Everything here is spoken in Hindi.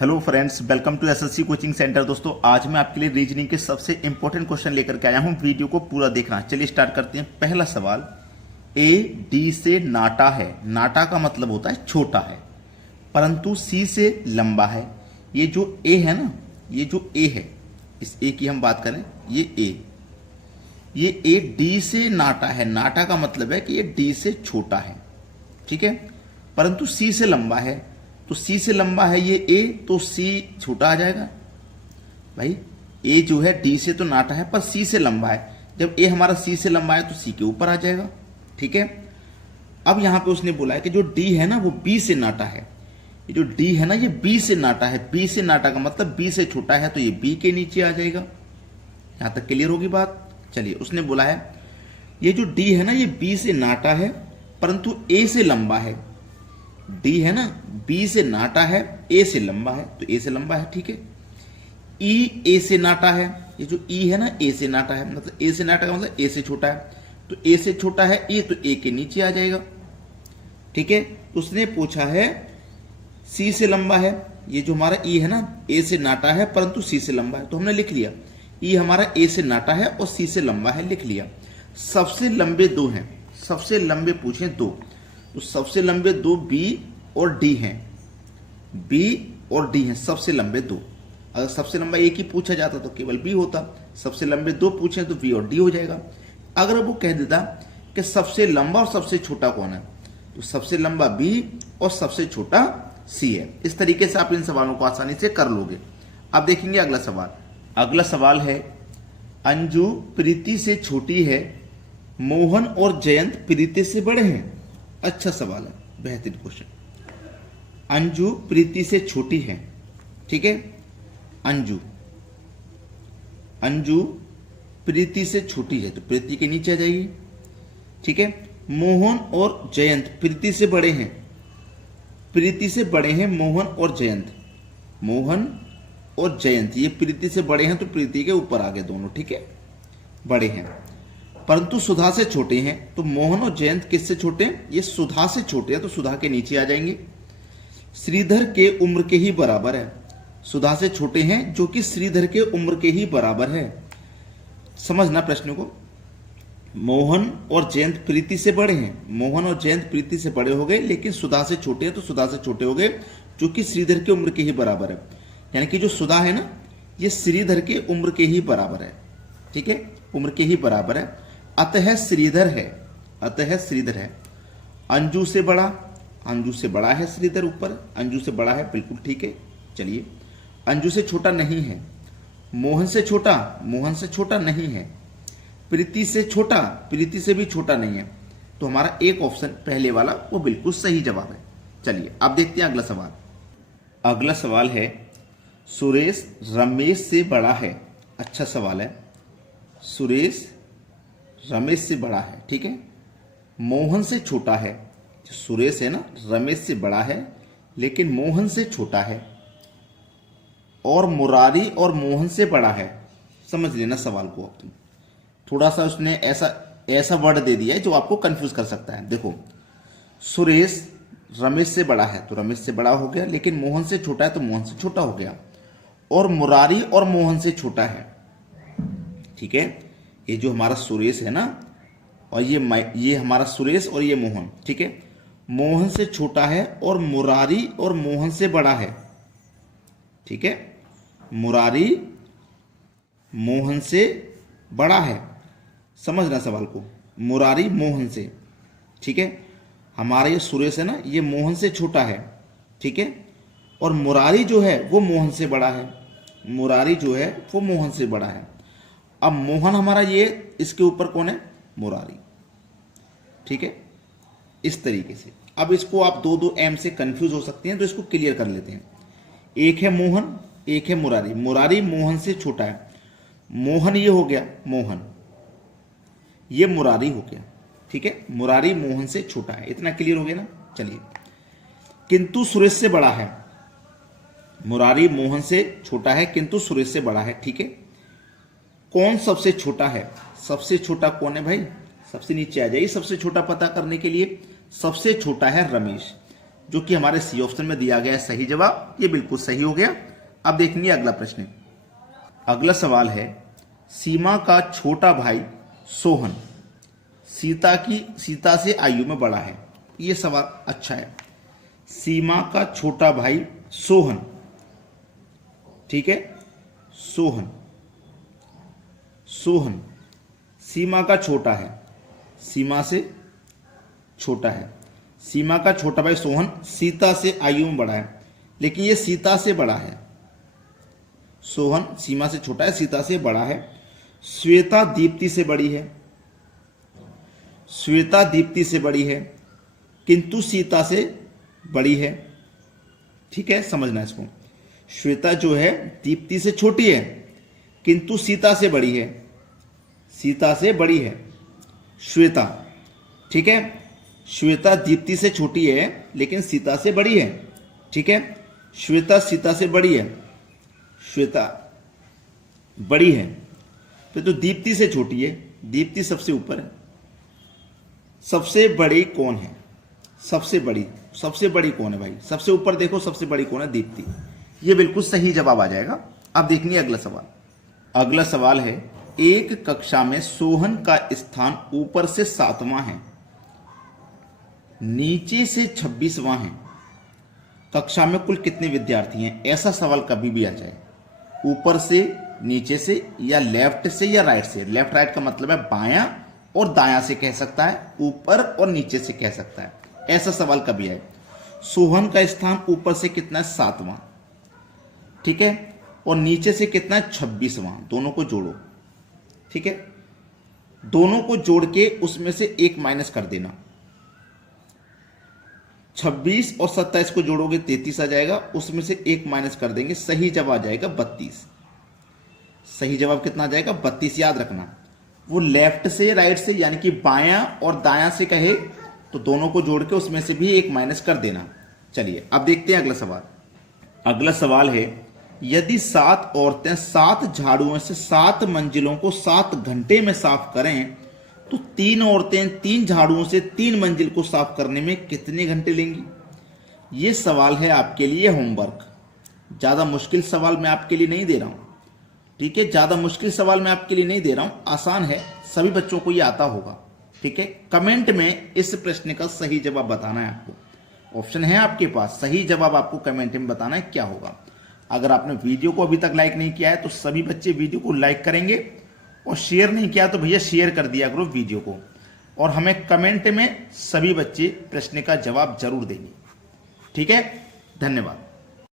Hello friends, welcome to SSC coaching centre. दोस्तों, आज मैं आपके लिए रीजनिंग के सबसे इंपॉर्टेंट क्वेश्चन लेकर के आया हूं। वीडियो को पूरा देखना। चलिए स्टार्ट करते हैं। पहला सवाल, ए डी से नाटा है। नाटा का मतलब होता है छोटा है, परंतु सी से लंबा है। ये जो ए है ना, ये जो ए है, इस ए की हम बात करें, ये ए डी से नाटा है। नाटा का मतलब है कि ये डी से छोटा है, ठीक है, परंतु सी से लंबा है। तो सी से लंबा है ये ए, तो सी छोटा आ जाएगा। भाई ए जो है डी से तो नाटा है, पर सी से लंबा है। जब ए हमारा सी से लंबा है तो सी के ऊपर आ जाएगा, ठीक है। अब यहां पे उसने बोला है कि जो डी है ना वो बी से नाटा है। ये जो डी है ना ये बी से नाटा है। बी से नाटा का मतलब बी से छोटा है, तो ये बी के नीचे आ जाएगा। यहां तक क्लियर होगी बात। चलिए, उसने बोला है ये जो डी है ना ये बी से नाटा है, परंतु ए से लंबा है। डी है ना बी से नाटा है, ए से लंबा है, तो ए से लंबा है, ठीक है। ई ए से नाटा है। ये जो ई है ना ए से नाटा है, मतलब ए से नाटा का मतलब ए से छोटा है। तो ए से छोटा है ई, तो ए के नीचे आ जाएगा, ठीक है। उसने पूछा है सी से लंबा है। ये जो हमारा ई है ना ए से नाटा है परंतु सी से लंबा है, तो हमने लिख लिया ई हमारा ए से नाटा है और सी से लंबा है, लिख लिया। सबसे लंबे दो हैं, सबसे लंबे पूछे दो, तो सबसे लंबे दो बी और डी हैं। बी और डी हैं सबसे लंबे दो। अगर सबसे लंबा एक ही पूछा जाता तो केवल बी होता। सबसे लंबे दो पूछे तो बी और डी हो जाएगा। अगर वो कह देता कि सबसे लंबा और सबसे छोटा कौन है, तो सबसे लंबा बी और सबसे छोटा सी है। इस तरीके से आप इन सवालों को आसानी से कर लोगे। अब देखेंगे अगला सवाल। अगला सवाल है, अंजू प्रीति से छोटी है, मोहन और जयंत प्रीति से बड़े हैं। अच्छा सवाल है, बेहतरीन क्वेश्चन। अंजू प्रीति से छोटी है, ठीक है। अंजू प्रीति से छोटी है, तो प्रीति के नीचे आ जाएगी, ठीक है। मोहन और जयंत प्रीति से बड़े हैं। प्रीति से बड़े हैं मोहन और जयंत। मोहन और जयंत ये प्रीति से बड़े हैं, तो प्रीति के ऊपर आ गए दोनों, ठीक है, बड़े हैं। परंतु सुधा से छोटे हैं। तो मोहन और जयंत किससे छोटे हैं? ये सुधा से छोटे हैं, तो सुधा के नीचे आ जाएंगे। श्रीधर के उम्र के ही बराबर है। सुधा से छोटे हैं जो कि श्रीधर के उम्र के ही बराबर है। समझना प्रश्न को। मोहन और जयंत प्रीति से बड़े हैं। मोहन और जयंत प्रीति से बड़े हो गए, लेकिन सुधा से छोटे हैं, तो सुधा से छोटे हो गए जो कि श्रीधर के उम्र के ही बराबर है। यानी कि जो सुधा है ना ये श्रीधर के उम्र के ही बराबर है, ठीक है, उम्र के ही बराबर है। अतः श्रीधर है, अतः श्रीधर है। अंजू से बड़ा, अंजू से बड़ा है श्रीधर ऊपर, अंजू से बड़ा है, बिल्कुल ठीक है। चलिए, अंजू से छोटा नहीं है। मोहन से छोटा, मोहन से छोटा नहीं है। प्रीति से छोटा, प्रीति से भी छोटा नहीं है। तो हमारा एक ऑप्शन पहले वाला वो बिल्कुल सही जवाब है। चलिए अब देखते हैं अगला सवाल। अगला सवाल है, सुरेश रमेश से बड़ा है। अच्छा सवाल है। सुरेश रमेश से बड़ा है, ठीक है। मोहन से छोटा है। जो सुरेश है ना रमेश से बड़ा है, लेकिन मोहन से छोटा है। और मुरारी और मोहन से बड़ा है। समझ लेना सवाल को। अब तुम थोड़ा सा उसने ऐसा वर्ड दे दिया है जो आपको कंफ्यूज कर सकता है। देखो, सुरेश रमेश से बड़ा है तो रमेश से बड़ा हो गया, लेकिन मोहन से छोटा है तो मोहन से छोटा हो गया। और मुरारी और मोहन से छोटा है, ठीक है। ये जो हमारा सुरेश है ना, और ये हमारा सुरेश और ये मोहन, ठीक है, मोहन से छोटा है। और मुरारी और मोहन से बड़ा है, ठीक है। मुरारी मोहन से बड़ा है। समझना सवाल को। मुरारी मोहन से, ठीक है। हमारा ये सुरेश है ना ये मोहन से छोटा है, ठीक है। और मुरारी जो है वो मोहन से बड़ा है। मुरारी जो है वो मोहन से बड़ा है। अब मोहन हमारा ये, इसके ऊपर कौन है? मुरारी, ठीक है। इस तरीके से अब इसको आप दो एम से कंफ्यूज हो सकते हैं, तो इसको क्लियर कर लेते हैं। एक है मोहन, एक है मुरारी। मुरारी मोहन से छोटा है। मोहन ये हो गया मोहन, ये मुरारी हो गया, ठीक है। मुरारी मोहन से छोटा है। इतना क्लियर हो गया ना। चलिए, किंतु सुरेश से बड़ा है। मुरारी मोहन से छोटा है किंतु सुरेश से बड़ा है, ठीक है। कौन सबसे छोटा है? सबसे छोटा कौन है भाई? सबसे नीचे आ जाइए। सबसे छोटा पता करने के लिए सबसे छोटा है रमेश। जो कि हमारे सी ऑप्शन में दिया गया है सही जवाब। ये बिल्कुल सही हो गया। अब देखेंगे अगला प्रश्न। अगला सवाल है, सीमा का छोटा भाई सोहन सीता से आयु में बड़ा है। ये सवाल अच्छा है। सीमा का छोटा भाई सोहन, ठीक है, सोहन सीमा का छोटा है, सीमा से छोटा है। सीमा का छोटा भाई सोहन सीता से आयु में बड़ा है, लेकिन ये सीता से बड़ा है। सोहन सीमा से छोटा है, सीता से बड़ा है। श्वेता दीप्ति से बड़ी है, श्वेता दीप्ति से बड़ी है, किंतु सीता से बड़ी है। ठीक है, समझना इसको। श्वेता जो है दीप्ति से छोटी है, किंतु सीता से बड़ी है, सीता से बड़ी है श्वेता। ठीक है, श्वेता दीप्ति से छोटी है लेकिन सीता से बड़ी है। ठीक है, श्वेता सीता से बड़ी है, श्वेता बड़ी है, तो दीप्ति से छोटी है, दीप्ति सबसे ऊपर है। सबसे बड़ी कौन है? सबसे बड़ी कौन है भाई? सबसे ऊपर देखो, सबसे बड़ी कौन है? दीप्ति। ये बिल्कुल सही जवाब आ जाएगा। अब देखिए अगला सवाल। अगला सवाल है, एक कक्षा में सोहन का स्थान ऊपर से 7वां है, नीचे से 26वां है। कक्षा में कुल कितने विद्यार्थी हैं? ऐसा सवाल कभी भी आ जाए, ऊपर से, नीचे से, या लेफ्ट से या राइट से। लेफ्ट राइट का मतलब है बायां और दायां से कह सकता है, ऊपर और नीचे से कह सकता है। ऐसा सवाल कभी आए। सोहन का स्थान ऊपर से कितना है? 7वां, ठीक है, और नीचे से कितना है? 26वां। दोनों को जोड़ो, ठीक है, दोनों को जोड़ के उसमें से एक माइनस कर देना। 26 और 27 को जोड़ोगे 33 आ जाएगा, उसमें से एक माइनस कर देंगे, सही जवाब आ जाएगा 32। सही जवाब कितना आ जाएगा? 32। याद रखना, वो लेफ्ट से राइट से यानी कि बायां और दायां से कहे तो दोनों को जोड़ के उसमें से भी एक माइनस कर देना। चलिए अब देखते हैं अगला सवाल। अगला सवाल है, यदि 7 औरतें 7 झाड़ुओं से 7 मंजिलों को 7 घंटे में साफ करें तो 3 औरतें 3 झाड़ुओं से 3 मंजिल को साफ करने में कितने घंटे लेंगी? ये सवाल है आपके लिए होमवर्क। ज्यादा मुश्किल सवाल मैं आपके लिए नहीं दे रहा हूं, ठीक है, ज्यादा मुश्किल सवाल मैं आपके लिए नहीं दे रहा हूं, आसान है, सभी बच्चों को ये आता होगा। ठीक है, कमेंट में इस प्रश्न का सही जवाब बताना है आपको। ऑप्शन है आपके पास, सही जवाब आपको कमेंट में बताना है क्या होगा। अगर आपने वीडियो को अभी तक लाइक नहीं किया है तो सभी बच्चे वीडियो को लाइक करेंगे, और शेयर नहीं किया तो भैया शेयर कर दिया करो वीडियो को, और हमें कमेंट में सभी बच्चे प्रश्न का जवाब जरूर देंगे। ठीक है, धन्यवाद।